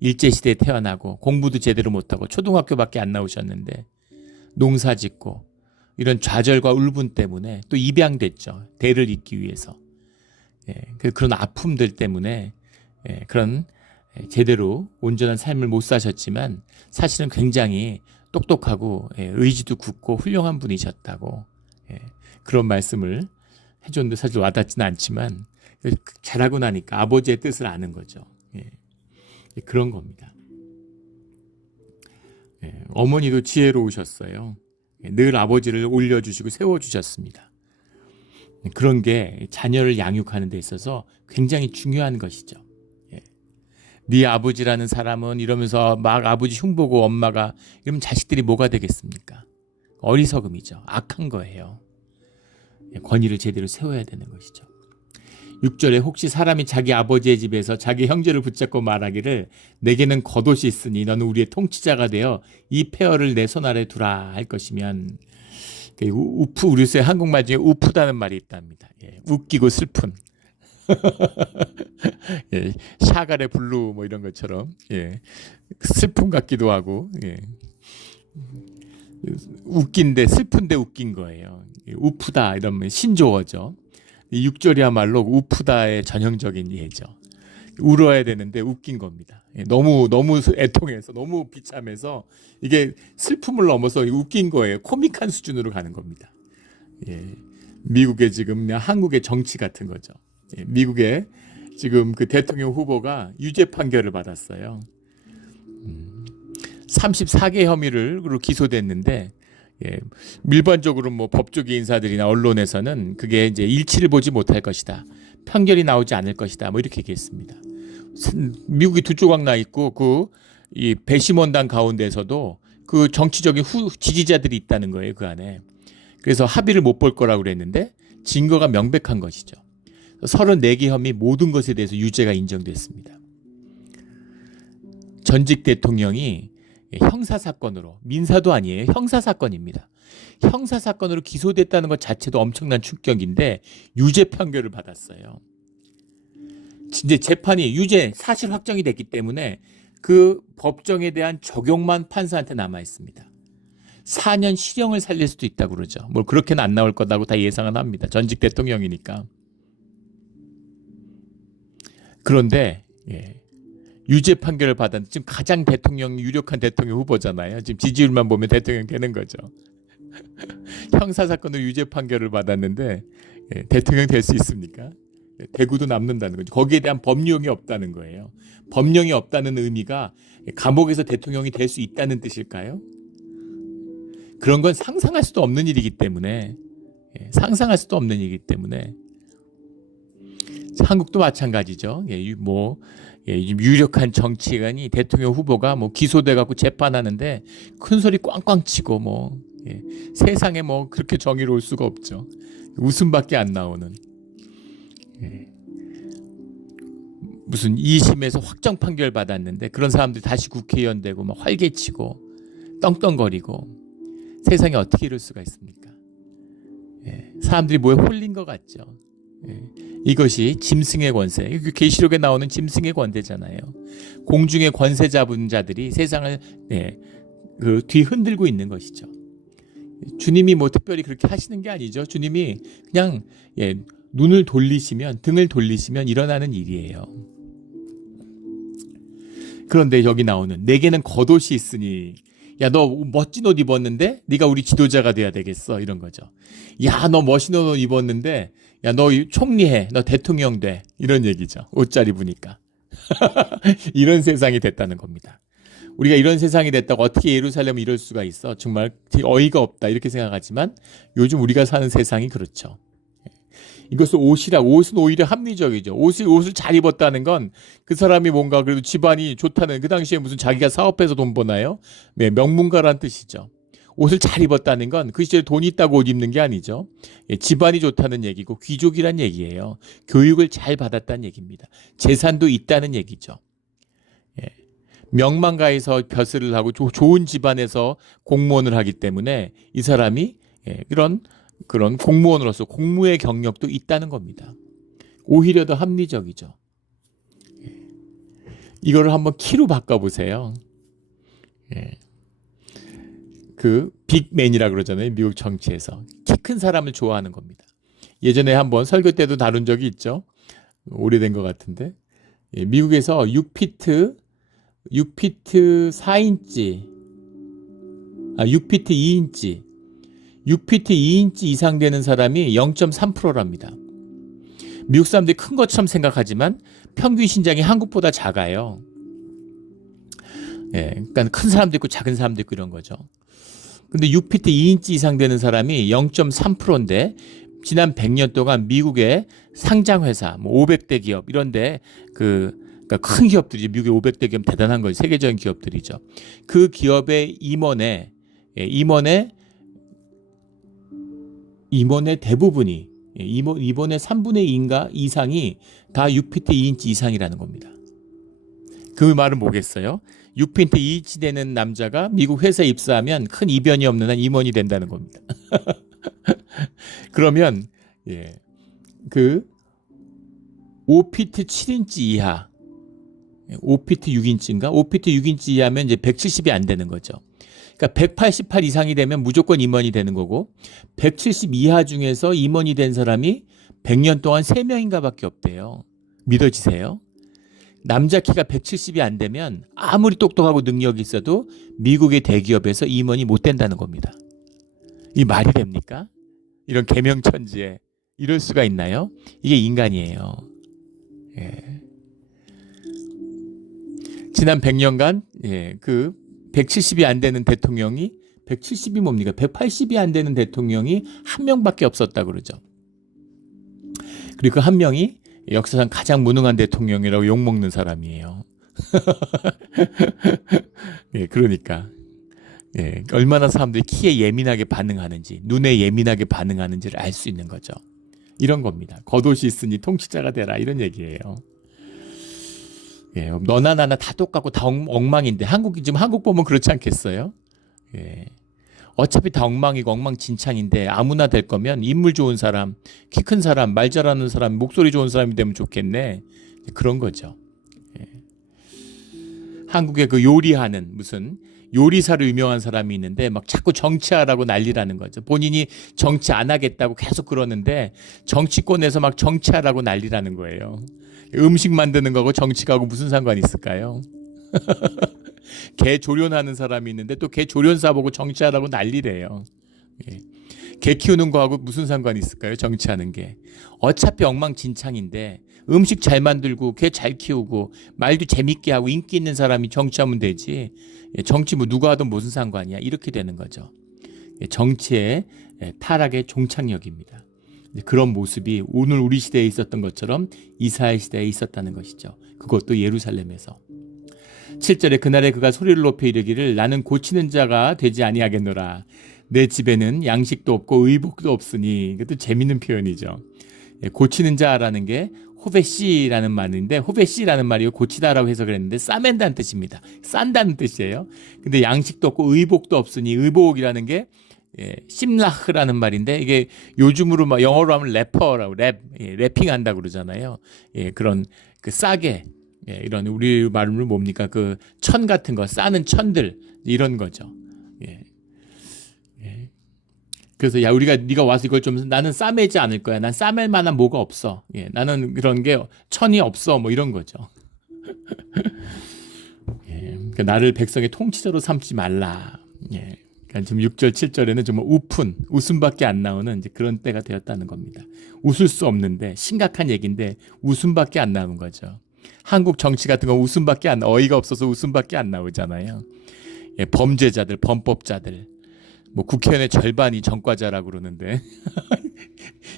일제시대에 태어나고 공부도 제대로 못하고 초등학교밖에 안 나오셨는데 농사 짓고 이런 좌절과 울분 때문에 또 입양됐죠. 대를 잇기 위해서. 그런 아픔들 때문에 그런 제대로 온전한 삶을 못 사셨지만 사실은 굉장히 똑똑하고 의지도 굳고 훌륭한 분이셨다고 그런 말씀을 해줬는데 사실 와닿지는 않지만 잘하고 나니까 아버지의 뜻을 아는 거죠. 그런 겁니다. 어머니도 지혜로우셨어요. 늘 아버지를 올려주시고 세워주셨습니다. 그런 게 자녀를 양육하는 데 있어서 굉장히 중요한 것이죠. 예. 네 아버지라는 사람은 이러면서 막 아버지 흉보고 엄마가 이러면 자식들이 뭐가 되겠습니까? 어리석음이죠. 악한 거예요. 예, 권위를 제대로 세워야 되는 것이죠. 6절에 혹시 사람이 자기 아버지의 집에서 자기 형제를 붙잡고 말하기를 내게는 겉옷이 있으니 너는 우리의 통치자가 되어 이 폐허를 내 손 아래 두라 할 것이면, 우프, 우리 요새 한국말 중에 우프다는 말이 있답니다. 예, 웃기고 슬픈. 예, 샤갈의 블루 뭐 이런 것처럼, 예, 슬픔 같기도 하고, 예, 웃긴데 슬픈데 웃긴 거예요. 우프다 이러면 신조어죠. 6절이야말로 우프다의 전형적인 예죠. 울어야 되는데 웃긴 겁니다. 너무 애통해서 너무 비참해서 이게 슬픔을 넘어서 웃긴 거예요. 코믹한 수준으로 가는 겁니다. 예, 미국의 지금 그냥 한국의 정치 같은 거죠. 예, 미국의 지금 그 대통령 후보가 유죄 판결을 받았어요. 34개 혐의로 기소됐는데, 예, 일반적으로 뭐 법조계 인사들이나 언론에서는 그게 이제 일치를 보지 못할 것이다, 판결이 나오지 않을 것이다, 뭐 이렇게 얘기했습니다. 미국이 두 조각 나 있고 이 배심원당 가운데서도 그 정치적인 지지자들이 있다는 거예요, 그 안에. 그래서 합의를 못 볼 거라고 그랬는데 증거가 명백한 것이죠. 34개 혐의 모든 것에 대해서 유죄가 인정됐습니다. 전직 대통령이 형사사건으로, 민사도 아니에요, 형사사건입니다. 형사사건으로 기소됐다는 것 자체도 엄청난 충격인데 유죄 판결을 받았어요. 이제 재판이 유죄 사실 확정이 됐기 때문에 그 법정에 대한 적용만 판사한테 남아 있습니다. 4년 실형을 살릴 수도 있다고 그러죠. 뭐 그렇게는 안 나올 거라고 다 예상은 합니다. 전직 대통령이니까. 그런데 예, 유죄 판결을 받았는데 지금 가장 유력한 대통령 후보잖아요. 지금 지지율만 보면 대통령 되는 거죠. 형사사건으로 유죄 판결을 받았는데 예, 대통령 될 수 있습니까? 대구도 남는다는 거죠. 거기에 대한 법령이 없다는 거예요. 법령이 없다는 의미가 감옥에서 대통령이 될 수 있다는 뜻일까요? 그런 건 상상할 수도 없는 일이기 때문에, 상상할 수도 없는 일이기 때문에 한국도 마찬가지죠. 유력한 정치인이 대통령 후보가 뭐 기소돼 갖고 재판하는데 큰 소리 꽝꽝 치고 세상에 뭐 그렇게 정의로울 수가 없죠. 웃음밖에 안 나오는. 무슨 2심에서 확정 판결 받았는데 그런 사람들이 다시 국회의원 되고 막 활개치고 떵떵거리고, 세상에 어떻게 이럴 수가 있습니까? 사람들이 뭐에 홀린 것 같죠. 이것이 짐승의 권세, 계시록에 나오는 짐승의 권세잖아요. 공중의 권세 잡은 자들이 세상을 그 뒤흔들고 있는 것이죠. 주님이 뭐 특별히 그렇게 하시는 게 아니죠. 주님이 그냥 눈을 돌리시면, 등을 돌리시면 일어나는 일이에요. 그런데 여기 나오는 내게는 겉옷이 있으니, 야, 너 멋진 옷 입었는데 네가 우리 지도자가 돼야 되겠어, 이런 거죠. 야, 너 멋있는 옷 입었는데 야, 너 총리해, 너 대통령 돼, 이런 얘기죠. 옷 잘 입으니까. 이런 세상이 됐다는 겁니다. 우리가 이런 세상이 됐다고 어떻게 예루살렘은 이럴 수가 있어, 정말 어이가 없다 이렇게 생각하지만 요즘 우리가 사는 세상이 그렇죠. 이것을 옷은 오히려 합리적이죠. 옷을 잘 입었다는 건 그 사람이 뭔가 그래도 집안이 좋다는, 그 당시에 무슨 자기가 사업해서 돈 버나요? 명문가란 뜻이죠. 옷을 잘 입었다는 건 그 시절에 돈이 있다고 옷 입는 게 아니죠. 집안이 좋다는 얘기고 귀족이란 얘기예요. 교육을 잘 받았다는 얘기입니다. 재산도 있다는 얘기죠. 명망가에서 벼슬을 하고 좋은 집안에서 공무원을 하기 때문에 이 사람이 그런 공무원으로서 공무의 경력도 있다는 겁니다. 오히려 더 합리적이죠. 이거를 한번 키로 바꿔보세요. 그 빅맨이라 그러잖아요. 미국 정치에서 키 큰 사람을 좋아하는 겁니다. 예전에 한번 설교 때도 다룬 적이 있죠. 오래된 것 같은데, 미국에서 6피트 4인치, 6피트 2인치 6피트 2인치 이상 되는 사람이 0.3%랍니다. 미국 사람들이 큰 것처럼 생각하지만 평균 신장이 한국보다 작아요. 그러니까 큰 사람도 있고 작은 사람도 있고 이런 거죠. 근데 6피트 2인치 이상 되는 사람이 0.3%인데 지난 100년 동안 미국의 상장 회사, 뭐 500대 기업 이런데 그러니까 큰 기업들이 미국의 500대 기업 대단한 거죠. 세계적인 기업들이죠. 그 기업의 임원의 대부분이 임원의 3분의 2인가 이상이 다 6피트 2인치 이상이라는 겁니다. 그 말은 뭐겠어요? 6피트 2인치 되는 남자가 미국 회사에 입사하면 큰 이변이 없는 한 임원이 된다는 겁니다. 그러면 그 5피트 7인치 이하, 5피트 6인치인가? 5피트 6인치 이하면 이제 170이 안 되는 거죠. 그러니까 188 이상이 되면 무조건 임원이 되는 거고 170 이하 중에서 임원이 된 사람이 100년 동안 3명인가 밖에 없대요. 믿어지세요? 남자 키가 170이 안 되면 아무리 똑똑하고 능력이 있어도 미국의 대기업에서 임원이 못 된다는 겁니다. 이 말이 됩니까? 이런 계명천지에 이럴 수가 있나요? 이게 인간이에요. 지난 100년간 그 170이 안 되는 대통령이 170이 뭡니까? 180이 안 되는 대통령이 한 명밖에 없었다 그러죠. 그리고 그 한 명이 역사상 가장 무능한 대통령이라고 욕먹는 사람이에요. 그러니까 얼마나 사람들이 키에 예민하게 반응하는지, 눈에 예민하게 반응하는지를 알 수 있는 거죠. 이런 겁니다. 겉옷이 있으니 통치자가 되라 이런 얘기예요. 너나 나나 다 똑같고 다 엉망인데 지금 한국 보면 그렇지 않겠어요? 어차피 다 엉망이고 엉망진창인데 아무나 될 거면 인물 좋은 사람, 키 큰 사람, 말 잘하는 사람, 목소리 좋은 사람이 되면 좋겠네. 그런 거죠. 한국에 그 요리하는 무슨 요리사로 유명한 사람이 있는데 막 자꾸 정치하라고 난리라는 거죠. 본인이 정치 안 하겠다고 계속 그러는데 정치권에서 막 정치하라고 난리라는 거예요. 음식 만드는 거하고 정치하고 무슨 상관이 있을까요? 개 조련하는 사람이 있는데 또 개 조련사 보고 정치하라고 난리래요. 개 키우는 거하고 무슨 상관이 있을까요? 정치하는 게. 어차피 엉망진창인데 음식 잘 만들고 개 잘 키우고 말도 재밌게 하고 인기 있는 사람이 정치하면 되지. 정치 뭐 누가 하든 무슨 상관이야. 이렇게 되는 거죠. 정치의 타락의 종착역입니다. 그런 모습이 오늘 우리 시대에 있었던 것처럼 이스라엘 시대에 있었다는 것이죠. 그것도 예루살렘에서. 7절에 그날에 그가 소리를 높여 이르기를 나는 고치는 자가 되지 아니하겠노라. 내 집에는 양식도 없고 의복도 없으니. 이것도 재밌는 표현이죠. 고치는 자라는 게 호베시라는 말인데 호베시라는 말이 고치다라고 해석을 했는데 싸맨다는 뜻입니다. 싼다는 뜻이에요. 근데 양식도 없고 의복도 없으니 의복이라는 게 심라흐라는 말인데 이게 요즘으로 막 영어로 하면 래퍼라고 래핑한다 그러잖아요. 그런 그 싸게 이런 우리 말로 뭡니까 그 천 같은 거 싸는 천들 이런 거죠. 그래서 야 네가 와서 이걸 좀 나는 싸매지 않을 거야. 난 싸맬 만한 뭐가 없어. 나는 그런 게 천이 없어. 뭐 이런 거죠. 그러니까 나를 백성의 통치자로 삼지 말라. 그러니까 지금 6절 7절에는 정말 웃음밖에 안 나오는 이제 그런 때가 되었다는 겁니다. 웃을 수 없는데 심각한 얘기인데 웃음밖에 안 나오는 거죠. 한국 정치 같은 거 웃음밖에 어이가 없어서 웃음밖에 안 나오잖아요. 범죄자들, 범법자들. 뭐 국회의원의 절반이 전과자라고 그러는데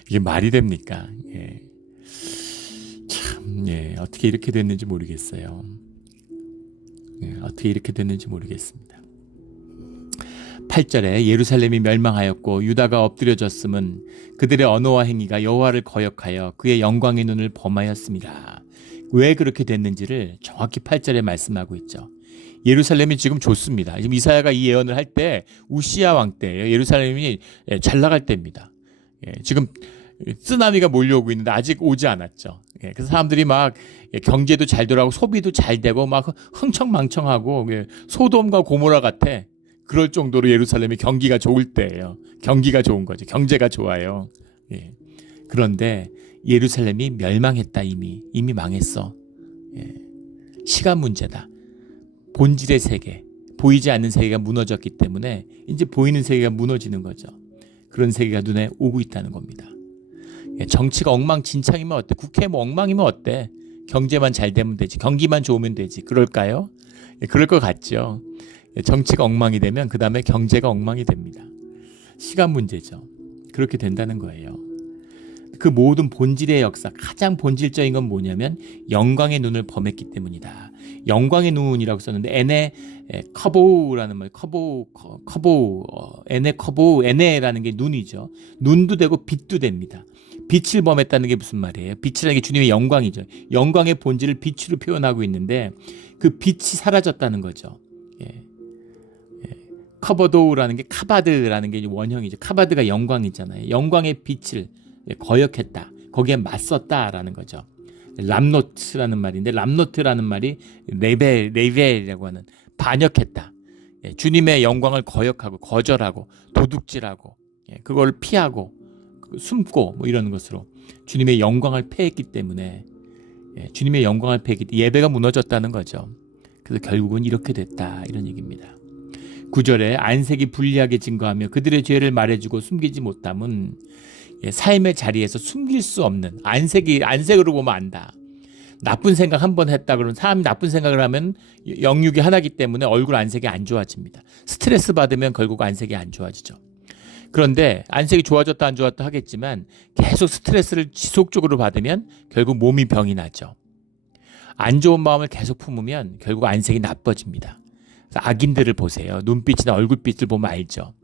이게 말이 됩니까? 참, 어떻게 이렇게 됐는지 모르겠어요. 어떻게 이렇게 됐는지 모르겠습니다. 8절에 예루살렘이 멸망하였고 유다가 엎드려졌음은 그들의 언어와 행위가 여호와를 거역하여 그의 영광의 눈을 범하였습니다. 왜 그렇게 됐는지를 정확히 8절에 말씀하고 있죠. 예루살렘이 지금 좋습니다. 지금 이사야가 이 예언을 할 때 우시야 왕 때예요. 예루살렘이 잘 나갈 때입니다. 지금 쓰나미가 몰려오고 있는데 아직 오지 않았죠. 그래서 사람들이 막 경제도 잘 돌아가고 소비도 잘 되고 막 흥청망청하고 소돔과 고모라 같아. 그럴 정도로 예루살렘이 경기가 좋을 때예요. 경기가 좋은 거죠. 경제가 좋아요. 그런데 예루살렘이 멸망했다. 이미 망했어. 시간 문제다. 본질의 세계, 보이지 않는 세계가 무너졌기 때문에 이제 보이는 세계가 무너지는 거죠. 그런 세계가 눈에 오고 있다는 겁니다. 정치가 엉망진창이면 어때? 국회 뭐 엉망이면 어때? 경제만 잘 되면 되지. 경기만 좋으면 되지. 그럴까요? 그럴 것 같죠. 정치가 엉망이 되면 그 다음에 경제가 엉망이 됩니다. 시간 문제죠. 그렇게 된다는 거예요. 그 모든 본질의 역사, 가장 본질적인 건 뭐냐면 영광의 눈을 범했기 때문이다. 영광의 눈이라고 썼는데 에네 커보라는 말, 에네 커보, 에네라는 게 눈이죠. 눈도 되고 빛도 됩니다. 빛을 범했다는 게 무슨 말이에요? 빛이라는 게 주님의 영광이죠. 영광의 본질을 빛으로 표현하고 있는데 그 빛이 사라졌다는 거죠. 예. 커버도라는 게 카바드라는 게 원형이죠. 카바드가 영광이잖아요. 영광의 빛을 거역했다. 거기에 맞섰다라는 거죠. 람노트라는 말인데 람노트라는 말이 레벨이라고 하는 반역했다. 주님의 영광을 거역하고 거절하고 도둑질하고 그걸 피하고 숨고 뭐 이런 것으로 주님의 영광을 패했기 때문에 주님의 영광을 패했기 때문에 예배가 무너졌다는 거죠. 그래서 결국은 이렇게 됐다 이런 얘기입니다. 9절에 안색이 불리하게 증거하며 그들의 죄를 말해주고 숨기지 못함은 삶의 자리에서 숨길 수 없는 안색으로 보면 안다. 나쁜 생각 한 번 했다 그러면 사람이 나쁜 생각을 하면 영육이 하나이기 때문에 얼굴 안색이 안 좋아집니다. 스트레스 받으면 결국 안색이 안 좋아지죠. 그런데 안색이 좋아졌다 안 좋았다 하겠지만 계속 스트레스를 지속적으로 받으면 결국 몸이 병이 나죠. 안 좋은 마음을 계속 품으면 결국 안색이 나빠집니다. 악인들을 보세요. 눈빛이나 얼굴빛을 보면 알죠.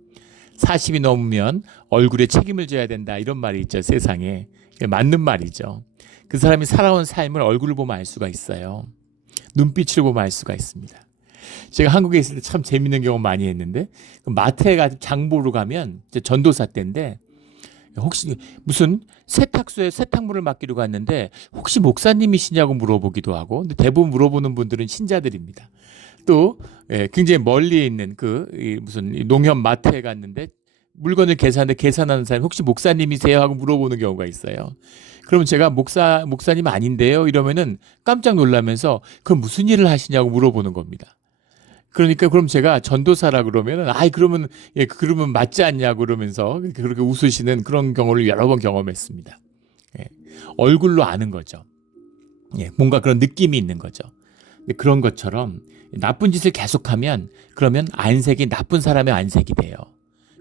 40이 넘으면 얼굴에 책임을 져야 된다 이런 말이 있죠. 세상에. 맞는 말이죠. 그 사람이 살아온 삶을 얼굴을 보면 알 수가 있어요. 눈빛을 보면 알 수가 있습니다. 제가 한국에 있을 때 참 재밌는 경험 많이 했는데 마트에 가서 장 보러 가면 전도사 때인데 혹시 무슨 세탁소에 세탁물을 맡기러 갔는데 혹시 목사님이시냐고 물어보기도 하고 근데 대부분 물어보는 분들은 신자들입니다. 또 굉장히 멀리 있는 무슨 농협 마트에 갔는데 물건을 계산하는 사람이 혹시 목사님이세요? 하고 물어보는 경우가 있어요. 그러면 제가 목사님 아닌데요? 이러면은 깜짝 놀라면서 그럼 무슨 일을 하시냐고 물어보는 겁니다. 그러니까 그럼 제가 전도사라 그러면은 그러면 맞지 않냐고 그러면서 그렇게 웃으시는 그런 경우를 여러 번 경험했습니다. 얼굴로 아는 거죠. 뭔가 그런 느낌이 있는 거죠. 그런 것처럼 나쁜 짓을 계속하면 그러면 안색이 나쁜 사람의 안색이 돼요.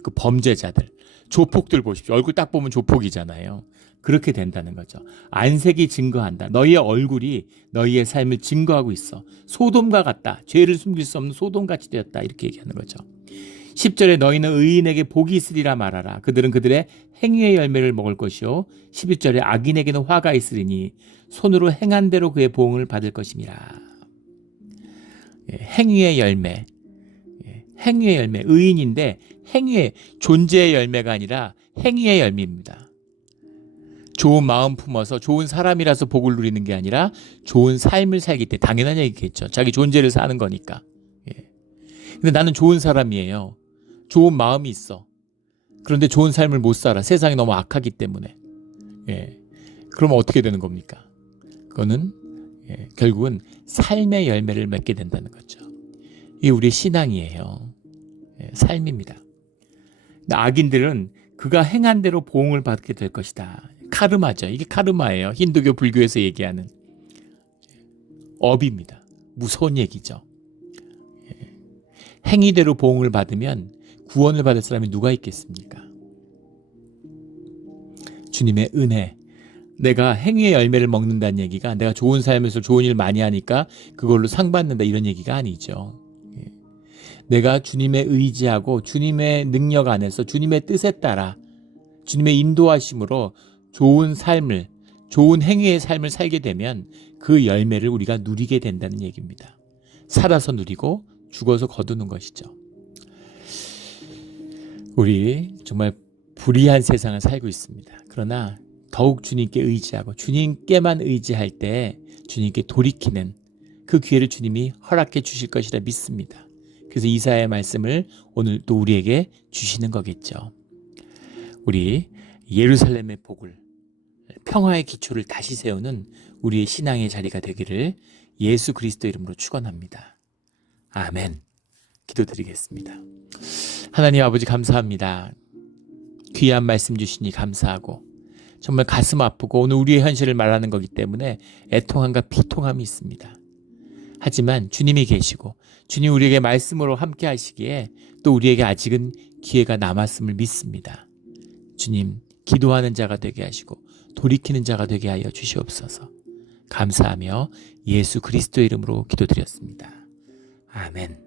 그 범죄자들, 조폭들 보십시오. 얼굴 딱 보면 조폭이잖아요. 그렇게 된다는 거죠. 안색이 증거한다. 너희의 얼굴이 너희의 삶을 증거하고 있어. 소돔과 같다. 죄를 숨길 수 없는 소돔같이 되었다. 이렇게 얘기하는 거죠. 10절에 너희는 의인에게 복이 있으리라 말하라. 그들은 그들의 행위의 열매를 먹을 것이요. 11절에 악인에게는 화가 있으리니 손으로 행한 대로 그의 보응을 받을 것임이라. 행위의 열매. 행위의 열매. 의인인데 행위의 존재의 열매가 아니라 행위의 열매입니다. 좋은 마음 품어서 좋은 사람이라서 복을 누리는 게 아니라 좋은 삶을 살기 때문에 당연한 얘기겠죠. 자기 존재를 사는 거니까. 근데 나는 좋은 사람이에요. 좋은 마음이 있어. 그런데 좋은 삶을 못 살아. 세상이 너무 악하기 때문에. 그러면 어떻게 되는 겁니까? 그거는 결국은 삶의 열매를 맺게 된다는 거죠. 이게 우리의 신앙이에요. 삶입니다. 악인들은 그가 행한 대로 보응을 받게 될 것이다. 카르마죠. 이게 카르마예요. 힌두교 불교에서 얘기하는 업입니다. 무서운 얘기죠. 행위대로 보응을 받으면 구원을 받을 사람이 누가 있겠습니까? 주님의 은혜. 내가 행위의 열매를 먹는다는 얘기가 내가 좋은 삶에서 좋은 일 많이 하니까 그걸로 상 받는다 이런 얘기가 아니죠. 내가 주님의 의지하고 주님의 능력 안에서 주님의 뜻에 따라 주님의 인도하심으로 좋은 삶을, 좋은 행위의 삶을 살게 되면 그 열매를 우리가 누리게 된다는 얘기입니다. 살아서 누리고 죽어서 거두는 것이죠. 우리 정말 불의한 세상을 살고 있습니다. 그러나 더욱 주님께 의지하고 주님께만 의지할 때 주님께 돌이키는 그 기회를 주님이 허락해 주실 것이라 믿습니다. 그래서 이사야의 말씀을 오늘 또 우리에게 주시는 거겠죠. 우리 예루살렘의 복을, 평화의 기초를 다시 세우는 우리의 신앙의 자리가 되기를 예수 그리스도 이름으로 축원합니다. 아멘. 기도드리겠습니다. 하나님 아버지 감사합니다. 귀한 말씀 주시니 감사하고 정말 가슴 아프고 오늘 우리의 현실을 말하는 거기 때문에 애통함과 비통함이 있습니다. 하지만 주님이 계시고 주님 우리에게 말씀으로 함께 하시기에 또 우리에게 아직은 기회가 남았음을 믿습니다. 주님 기도하는 자가 되게 하시고 돌이키는 자가 되게 하여 주시옵소서. 감사하며 예수 그리스도의 이름으로 기도드렸습니다. 아멘.